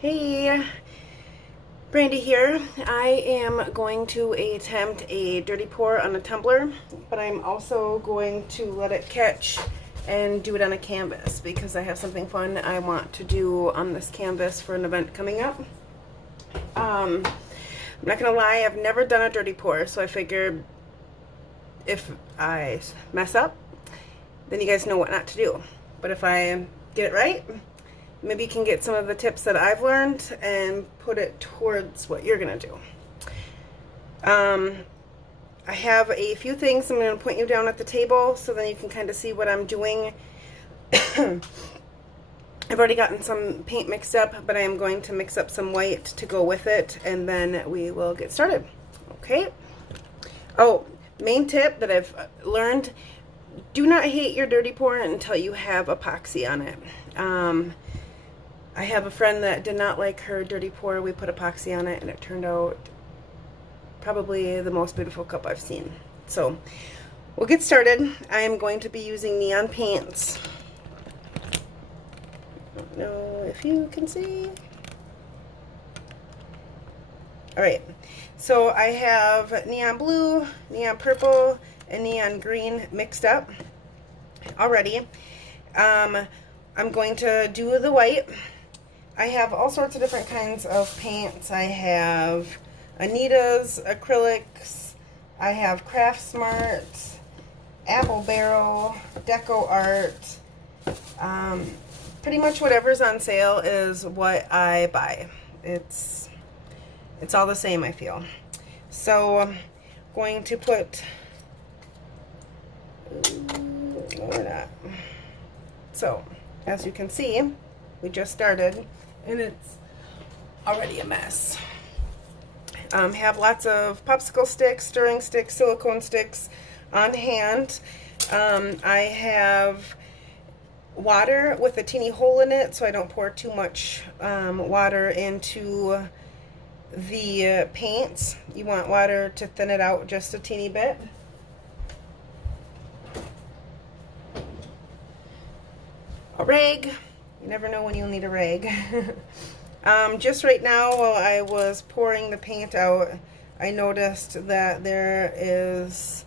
Hey, Brandy here. I am going to attempt a dirty pour on a tumbler, but I'm also going to let it catch and do it on a canvas because I have something fun I want to do on this canvas for an event coming up. I'm not gonna lie, I've never done a dirty pour, so I figured if I mess up, then you guys know what not to do. But if I get it right, maybe you can get some of the tips that I've learned and put it towards what you're gonna do. I have a few things I'm going to point you down at the table so then you can kind of see what I'm doing. I've already gotten some paint mixed up, but I am going to mix up some white to go with it, and then we will get started. Okay. Oh, main tip that I've learned: do not hate your dirty pour until you have epoxy on it. I have a friend that did not like her dirty pour. We put epoxy on it and it turned out probably the most beautiful cup I've seen. So we'll get started. I am going to be using neon paints. I don't know if you can see. Alright, so I have neon blue, neon purple, and neon green mixed up already. I'm going to do the white. I have all sorts of different kinds of paints. I have Anita's acrylics, I have Craft Smart, Apple Barrel, Deco Art. Pretty much whatever's on sale is what I buy. It's all the same, I feel. So I'm going to put, no we're not. So as you can see, we just started and it's already a mess. Have lots of popsicle sticks, stirring sticks, silicone sticks on hand. I have water with a teeny hole in it so I don't pour too much water into the paints. You want water to thin it out just a teeny bit. A rag. You never know when you'll need a rag. Just right now, while I was pouring the paint out, I noticed that there is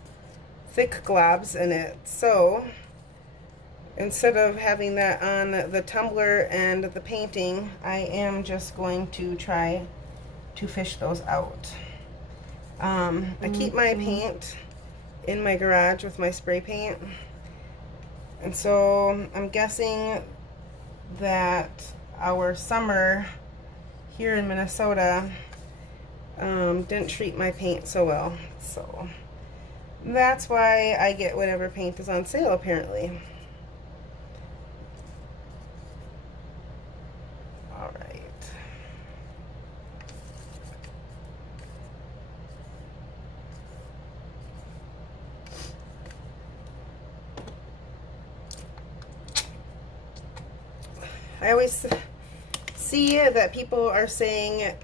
thick globs in it. So instead of having that on the tumbler and the painting, I am just going to try to fish those out. I keep my paint in my garage with my spray paint, and so I'm guessing that our summer here in Minnesota didn't treat my paint so well, so that's why I get whatever paint is on sale apparently. Alright. I always see that people are saying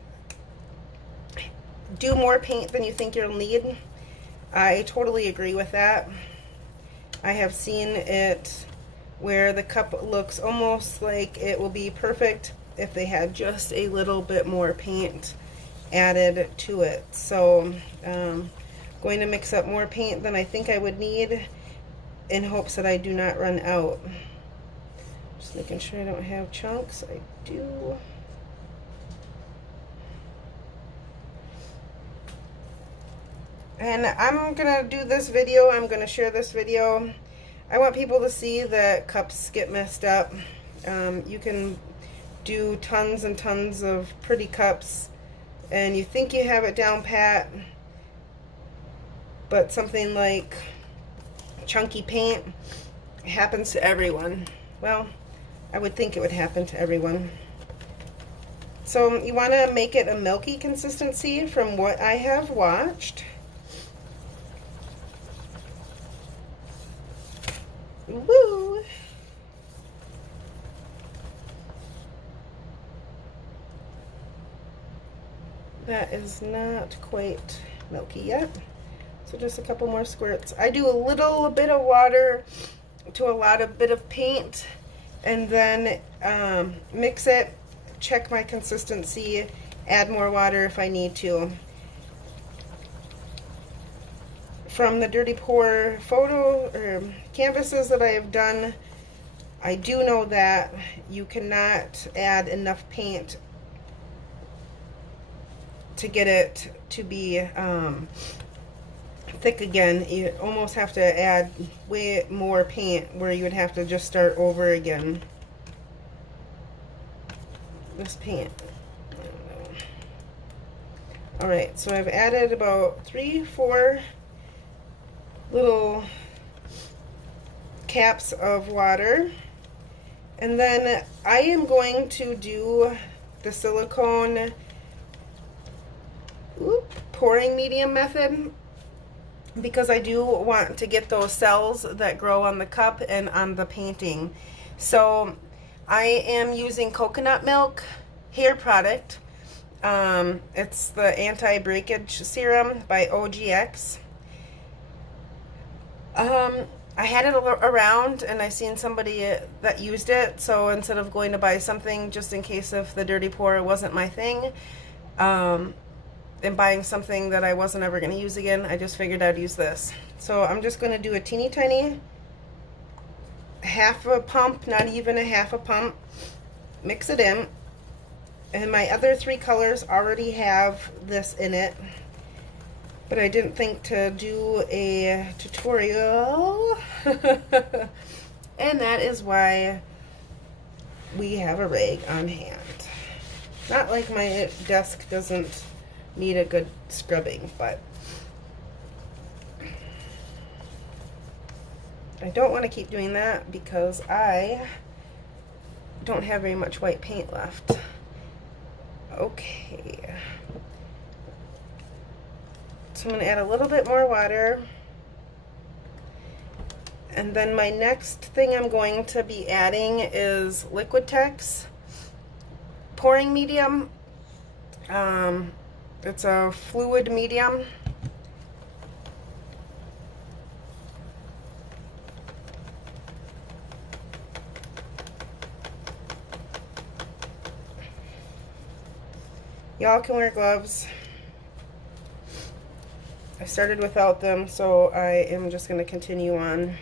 do more paint than you think you'll need. I totally agree with that. I have seen it where the cup looks almost like it will be perfect if they had just a little bit more paint added to it. So going to mix up more paint than I think I would need in hopes that I do not run out. Just making sure I don't have chunks. I do. And I'm gonna do this video. I'm gonna share this video. I want people to see that cups get messed up. You can do tons and tons of pretty cups and you think you have it down pat, but something like chunky paint happens to everyone. Well, I would think it would happen to everyone. So you want to make it a milky consistency from what I have watched. Woo! That is not quite milky yet. So just a couple more squirts. I do a little bit of water to a bit of paint and then mix it check my consistency, add more water if I need to. From the Dirty Pour photo or canvases that I have done, I do know that you cannot add enough paint to get it to be thick again. You almost have to add way more paint, where you would have to just start over again. This paint, I don't know. All right, so I've added about 3-4 little caps of water, and then I am going to do the silicone pouring medium method, because I do want to get those cells that grow on the cup and on the painting. So I am using coconut milk hair product. It's the anti-breakage serum by OGX. I had it around and I seen somebody that used it, so instead of going to buy something just in case if the Dirty Pour wasn't my thing, and buying something that I wasn't ever going to use again, I just figured I'd use this. So I'm just going to do a teeny tiny half a pump, not even a half a pump, mix it in, and my other 3 colors already have this in it, but I didn't think to do a tutorial and that is why we have a rag on hand. Not like my desk doesn't need a good scrubbing, but I don't want to keep doing that because I don't have very much white paint left. Okay, so I'm going to add a little bit more water, and then my next thing I'm going to be adding is Liquitex pouring medium. It's a fluid medium. Y'all can wear gloves. I started without them, so I am just going to continue on.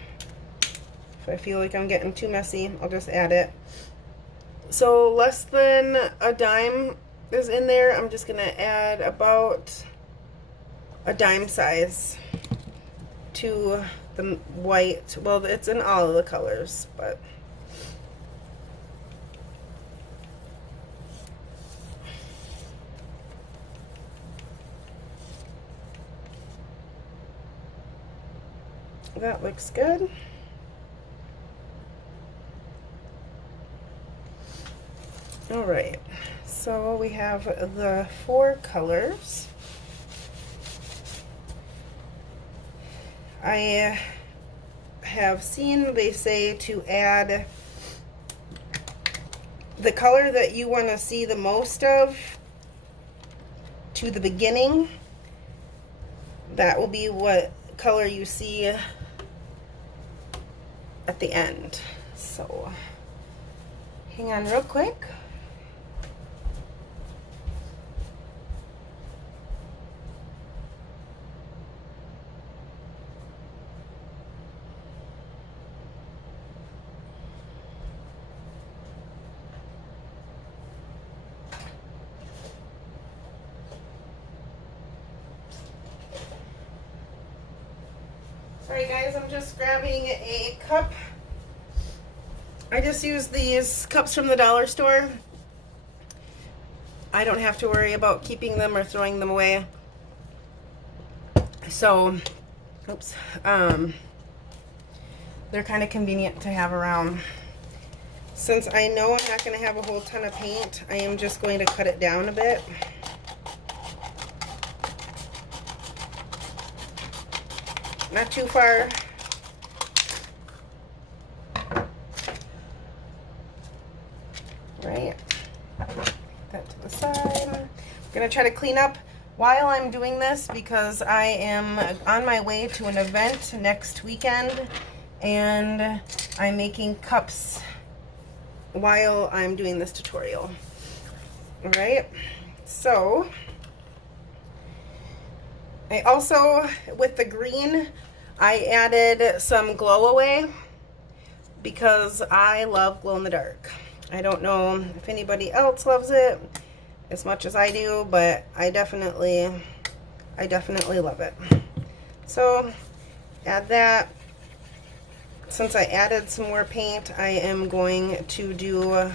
If I feel like I'm getting too messy, I'll just add it. So less than a dime is in there. I'm just going to add about a dime size to the white. Well, it's in all of the colors, but that looks good. All right, so we have the 4 colors. I have seen they say to add the color that you want to see the most of to the beginning. That will be what color you see at the end. So hang on real quick. Sorry guys, I'm just grabbing a cup. I just use these cups from the dollar store. I don't have to worry about keeping them or throwing them away. So, oops, they're kind of convenient to have around. Since I know I'm not going to have a whole ton of paint, I am just going to cut it down a bit. Not too far. Right. That to the side. I'm going to try to clean up while I'm doing this because I am on my way to an event next weekend and I'm making cups while I'm doing this tutorial. All right, so I also, with the green, I added some glow away because I love glow in the dark. I don't know if anybody else loves it as much as I do, but I definitely love it. So add that. Since I added some more paint, I am going to do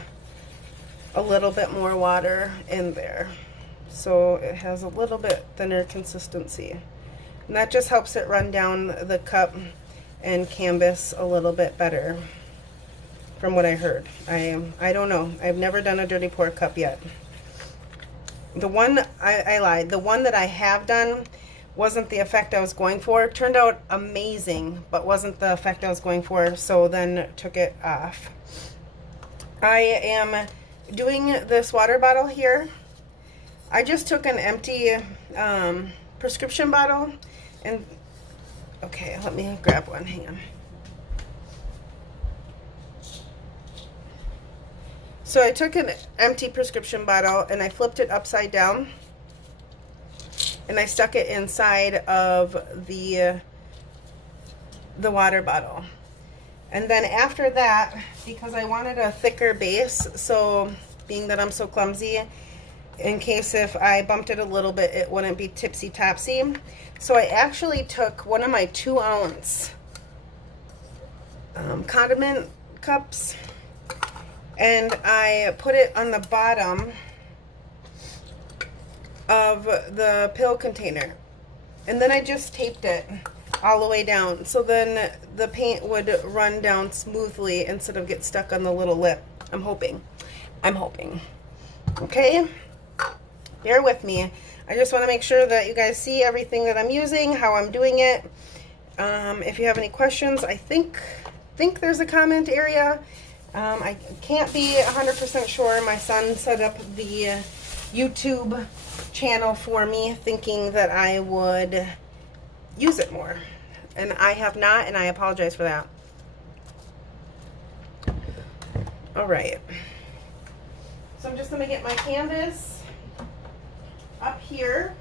a little bit more water in there, so it has a little bit thinner consistency. And that just helps it run down the cup and canvas a little bit better, from what I heard. I don't know. I've never done a dirty pour cup yet. The one, I lied. The one that I have done wasn't the effect I was going for. It turned out amazing, but wasn't the effect I was going for, so then took it off. I am doing this water bottle here. I just took an empty prescription bottle and, okay, let me grab one, hang on. So I took an empty prescription bottle and I flipped it upside down and I stuck it inside of the water bottle. And then after that, because I wanted a thicker base, so being that I'm so clumsy, in case if I bumped it a little bit, it wouldn't be tipsy-topsy. So I actually took one of my 2-ounce condiment cups and I put it on the bottom of the pill container. And then I just taped it all the way down, so then the paint would run down smoothly instead of get stuck on the little lip. I'm hoping. Okay, bear with me. I just want to make sure that you guys see everything that I'm using, how I'm doing it. If you have any questions, I think there's a comment area. I can't be 100% sure. My son set up the YouTube channel for me thinking that I would use it more, and I have not, and I apologize for that. All right, so I'm just going to get my canvas up here.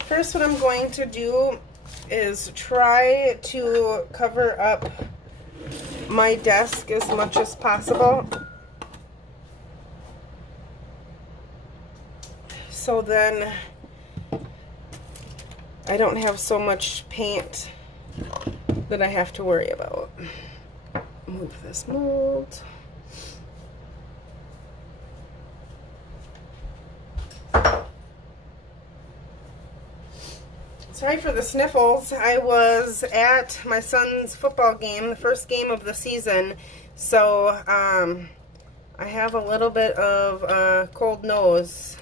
First, what I'm going to do is try to cover up my desk as much as possible, so then I don't have so much paint that I have to worry about. Move this mold. Sorry for the sniffles. I was at my son's football game, the first game of the season, so I have a little bit of a cold nose.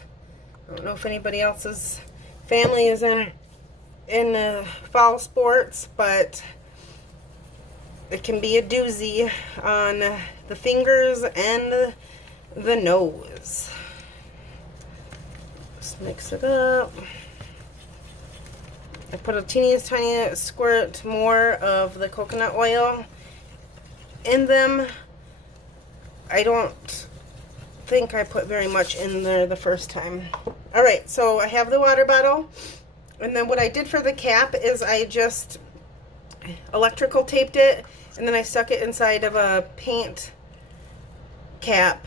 I don't know if anybody else's family is in fall sports, but it can be a doozy on the fingers and the nose. Just mix it up. I put a teeny tiny squirt more of the coconut oil in them. I don't think I put very much in there the first time. All right, so I have the water bottle, and then what I did for the cap is I just electrical taped it, and then I stuck it inside of a paint cap,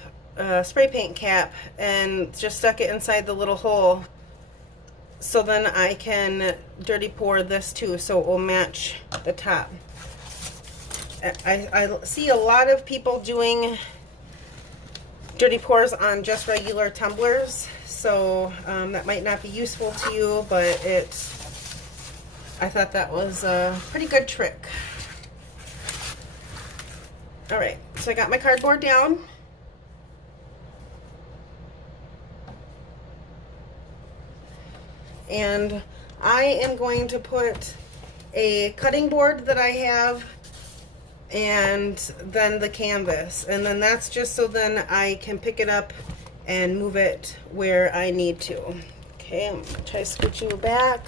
spray paint cap, and just stuck it inside the little hole. So then I can dirty pour this too, so it will match the top. I see a lot of people doing dirty pours on just regular tumblers, so that might not be useful to you, but I thought that was a pretty good trick. All right, so I got my cardboard down. And I am going to put a cutting board that I have and then the canvas, and then that's just so then I can pick it up and move it where I need to. Okay, I'm gonna try scooching back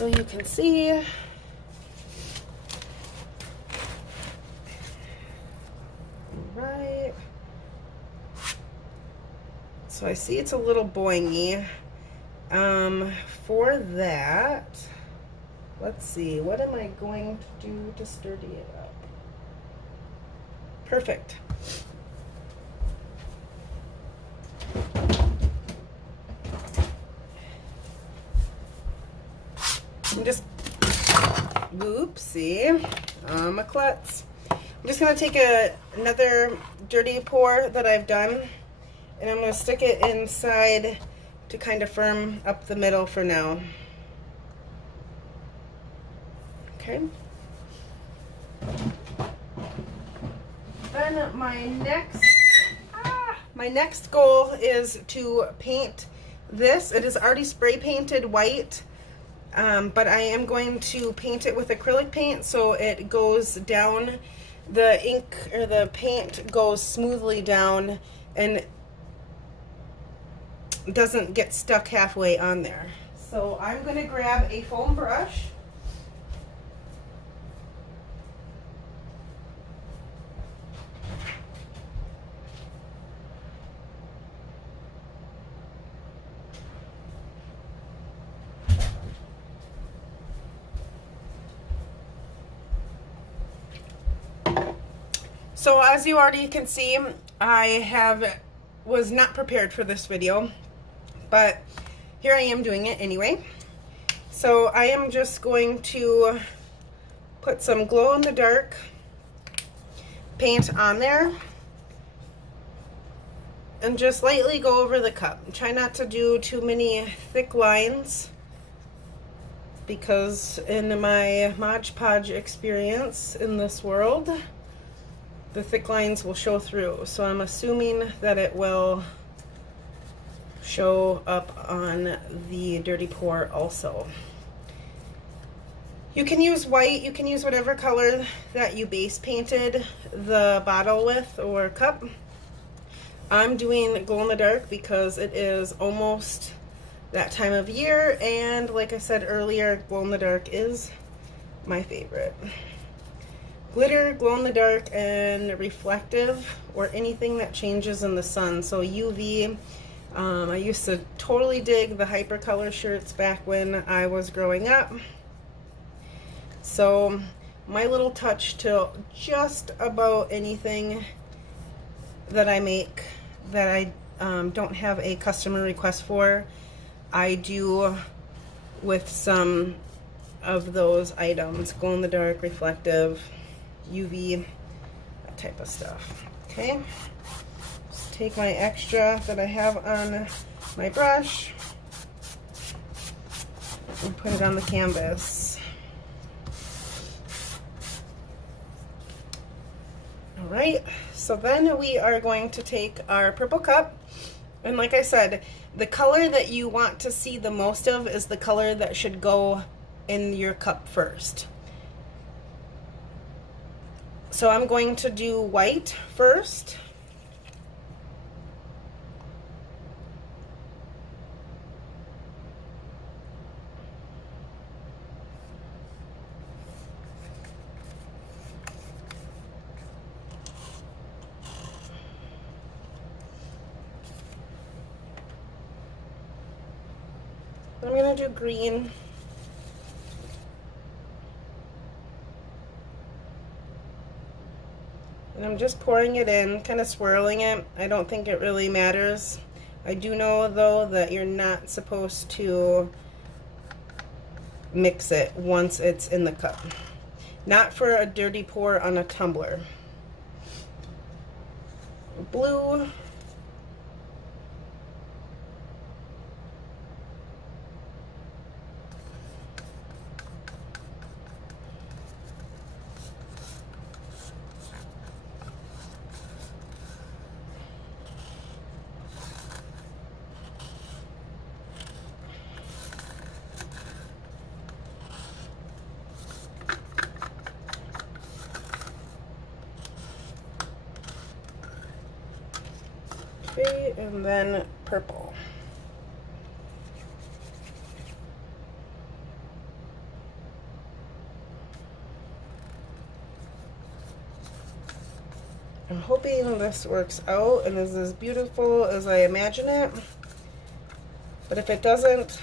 so you can see. Right. So I see it's a little boingy. For that, let's see, what am I going to do to sturdy it up? Perfect. I'm just, oopsie, a klutz. I'm just going to take another dirty pour that I've done, and I'm going to stick it inside to kind of firm up the middle for now. Okay. Then my next goal is to paint this. It is already spray painted white, but I am going to paint it with acrylic paint so it goes down, the ink or the paint goes smoothly down and doesn't get stuck halfway on there. So I'm going to grab a foam brush. So as you already can see, I was not prepared for this video, but here I am doing it anyway. So I am just going to put some glow-in-the-dark paint on there and just lightly go over the cup. Try not to do too many thick lines, because in my Mod Podge experience in this world, the thick lines will show through. So I'm assuming that it will show up on the dirty pour also. You can use white, you can use whatever color that you base painted the bottle with or cup. I'm doing glow in the dark because it is almost that time of year, and like I said earlier, glow in the dark is my favorite. Glitter, glow in the dark, and reflective, or anything that changes in the sun. So UV, I used to totally dig the hypercolor shirts back when I was growing up. So my little touch to just about anything that I make that I don't have a customer request for, I do with some of those items. Glow in the dark, reflective, UV, that type of stuff. Okay, just take my extra that I have on my brush and put it on the canvas. All right, so then we are going to take our purple cup, and like I said, the color that you want to see the most of is the color that should go in your cup first. So I'm going to do white first. I'm going to do green. And I'm just pouring it in, kind of swirling it. I don't think it really matters. I do know, though, that you're not supposed to mix it once it's in the cup. Not for a dirty pour on a tumbler. Blue. And then purple. I'm hoping this works out and is as beautiful as I imagine it. But if it doesn't,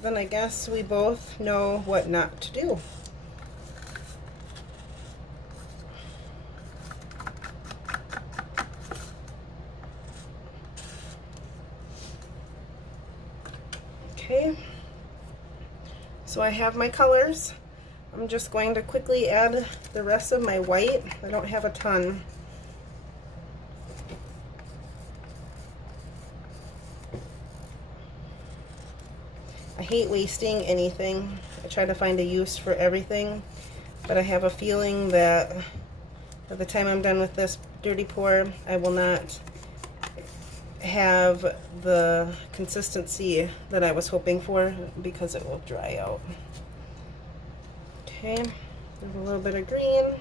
then I guess we both know what not to do. Okay, so I have my colors. I'm just going to quickly add the rest of my white. I don't have a ton. I hate wasting anything. I try to find a use for everything, but I have a feeling that by the time I'm done with this dirty pour, I will not have the consistency that I was hoping for because it will dry out. Okay, there's a little bit of green.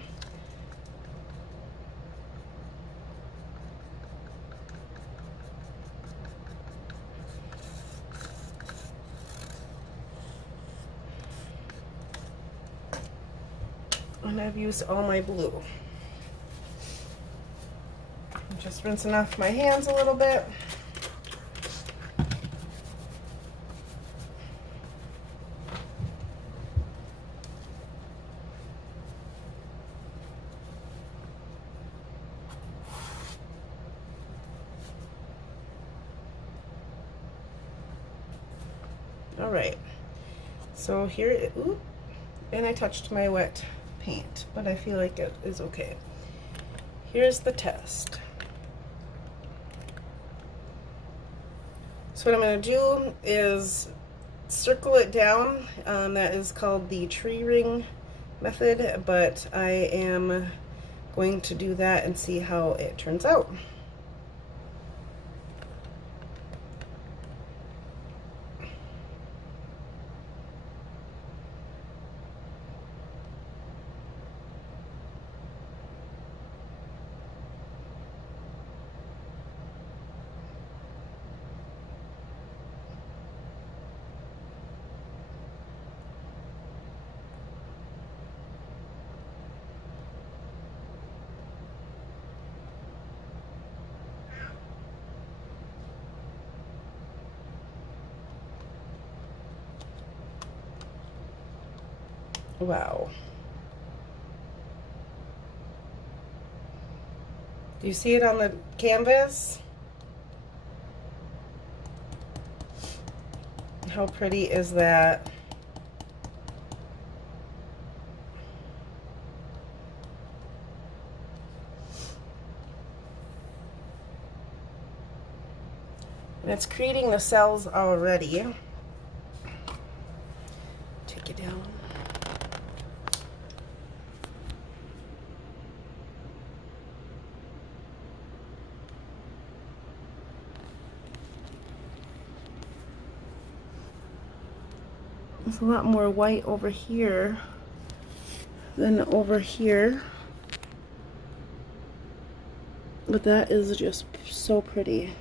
And I've used all my blue. I'm just rinsing off my hands a little bit. All right, so here, ooh, and I touched my wet paint, but I feel like it is okay. Here's the test. So what I'm going to do is circle it down. That is called the tree ring method, but I am going to do that and see how it turns out. Wow. Do you see it on the canvas? How pretty is that? And it's creating the cells already. Take it down. There's a lot more white over here than over here. But that is just so pretty.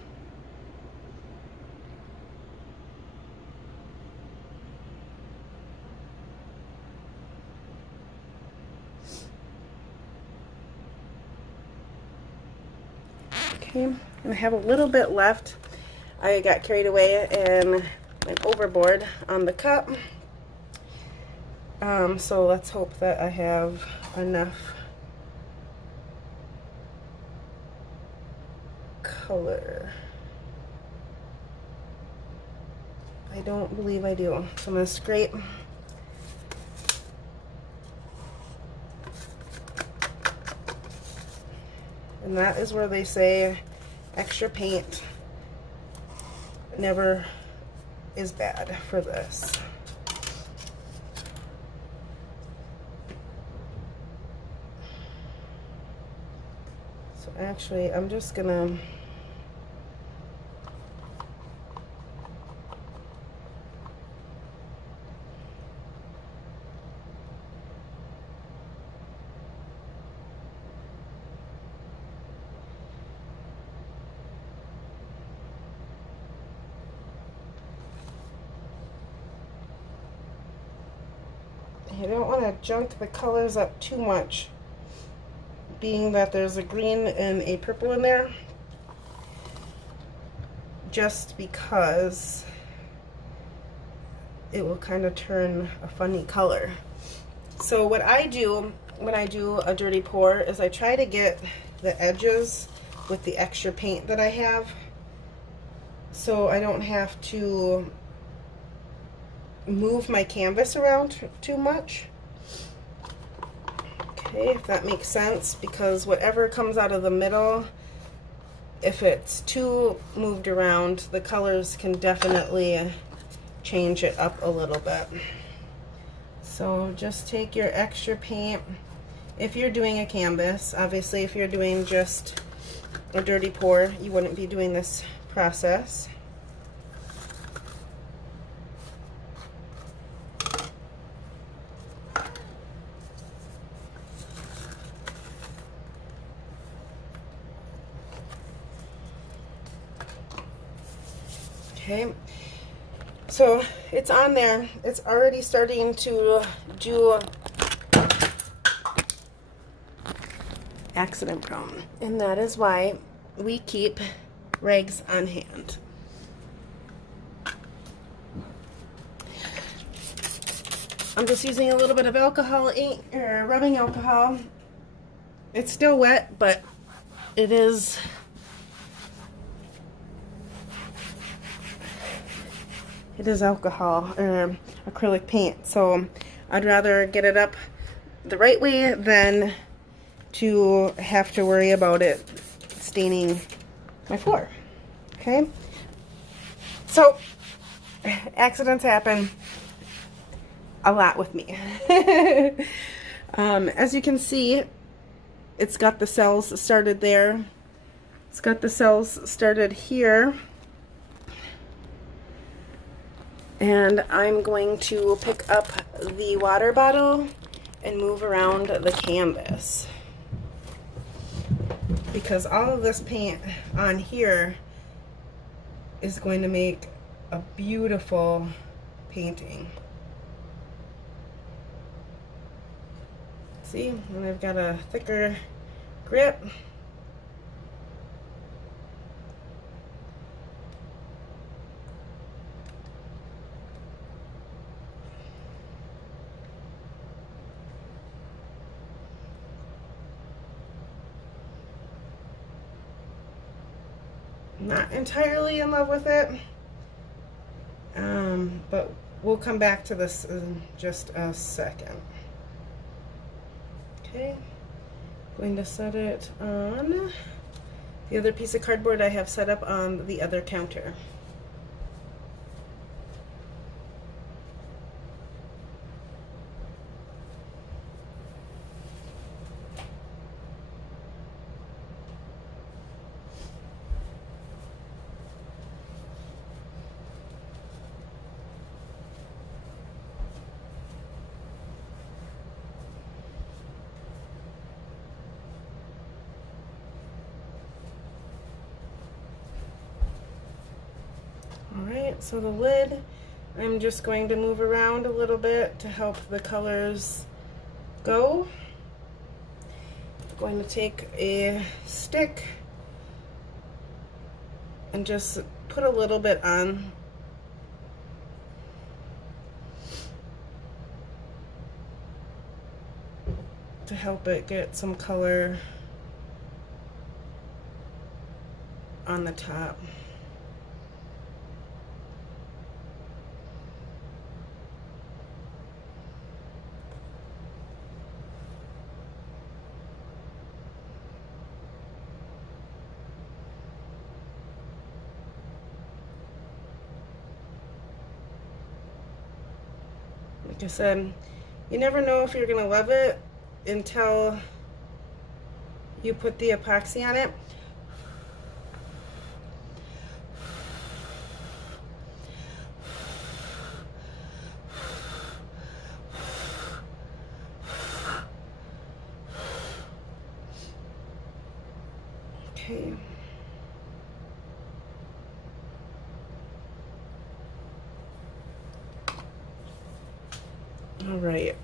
Okay, and I have a little bit left. I got carried away and went overboard on the cup. So let's hope that I have enough color. I don't believe I do. So I'm going to scrape. And that is where they say extra paint never is bad for this. So actually, I'm just gonna you don't want to junk the colors up too much being that there's a green and a purple in there, just because it will kind of turn a funny color. So what I do when I do a dirty pour is I try to get the edges with the extra paint that I have, so I don't have to move my canvas around too much. Okay, if that makes sense, because whatever comes out of the middle, if it's too moved around, the colors can definitely change it up a little bit. So just take your extra paint. If you're doing a canvas, obviously if you're doing just a dirty pour, you wouldn't be doing this process. Okay, so it's on there. It's already starting to do accident prone, and that is why we keep rags on hand. I'm just using a little bit of alcohol ink, or rubbing alcohol. It's still wet, but it is alcohol or acrylic paint, so I'd rather get it up the right way than to have to worry about it staining my floor. Okay, so accidents happen a lot with me. As you can see, it's got the cells started there. It's got the cells started here. And I'm going to pick up the water bottle and move around the canvas, because all of this paint on here is going to make a beautiful painting. See, and I've got a thicker grip. Not entirely in love with it, but we'll come back to this in just a second. Okay, going to set it on the other piece of cardboard I have set up on the other counter. Alright, so the lid, I'm just going to move around a little bit to help the colors go. I'm going to take a stick and just put a little bit on. To help it get some color on the top. Like I said, you never know if you're gonna love it until you put the epoxy on it. Okay. All right.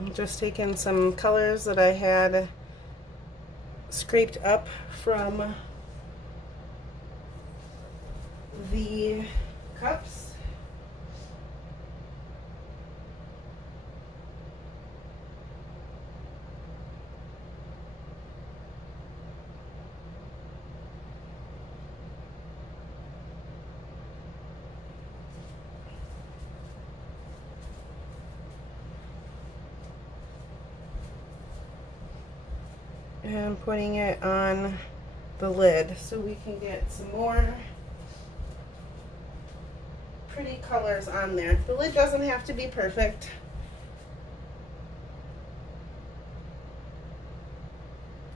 I'm just taking some colors that I had scraped up from the cups. And putting it on the lid so we can get some more pretty colors on there. The lid doesn't have to be perfect.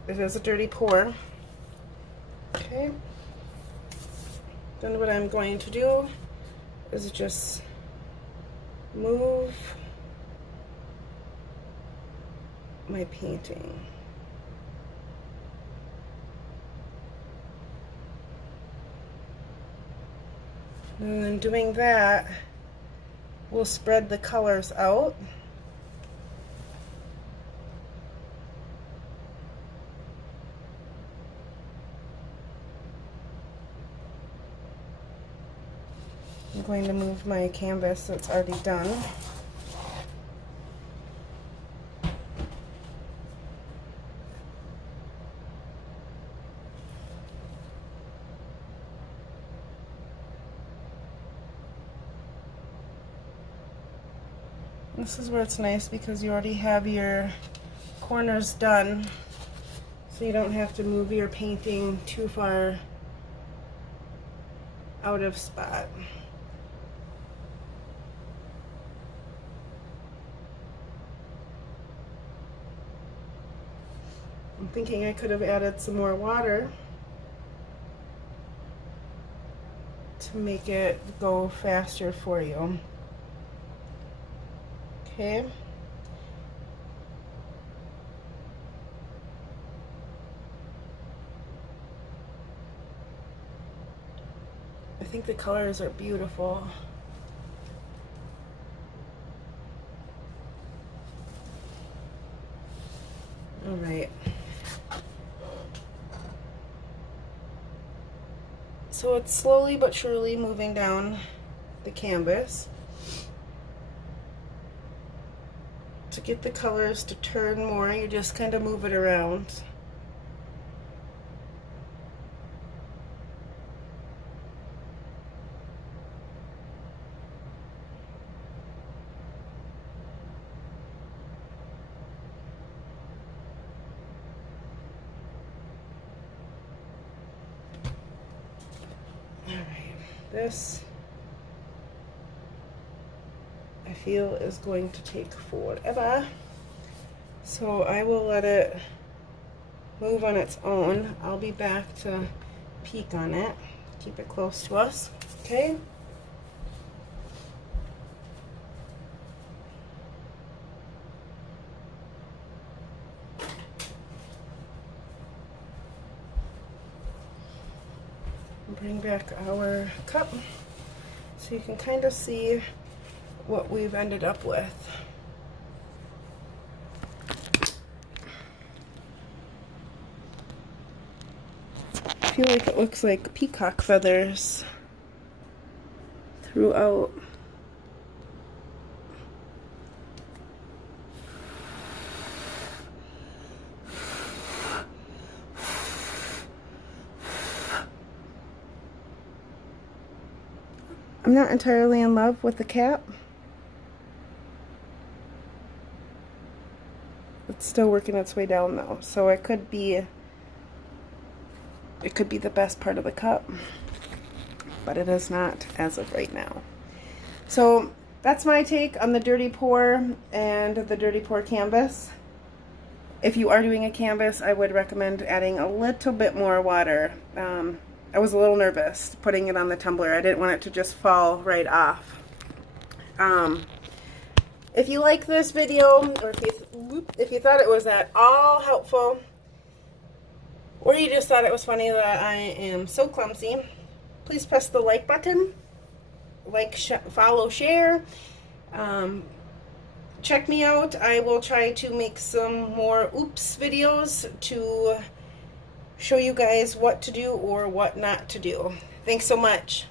It is a dirty pour. Okay. Then what I'm going to do is just move my painting. And then doing that, we'll spread the colors out. I'm going to move my canvas that's already done. This is where it's nice because you already have your corners done, so you don't have to move your painting too far out of spot. I'm thinking I could have added some more water to make it go faster for you. Okay. I think the colors are beautiful. All right. So it's slowly but surely moving down the canvas to get the colors to turn more. You just kind of move it around. All right, this I feel is going to take forever, so I will let it move on its own. I'll be back to peek on it. Keep it close to us, okay? Bring back our cup so you can kind of see what we've ended up with. I feel like it looks like peacock feathers throughout. I'm not entirely in love with the cap. It's still working its way down though, so it could be the best part of the cup, but it is not as of right now. So that's my take on the dirty pour and the dirty pour canvas. If you are doing a canvas, I would recommend adding a little bit more water. I was a little nervous putting it on the tumbler. I didn't want it to just fall right off. If you like this video, or if you thought it was at all helpful, or you just thought it was funny that I am so clumsy, please press the like button, follow, share. check me out. I will try to make some more oops videos to show you guys what to do or what not to do. Thanks so much.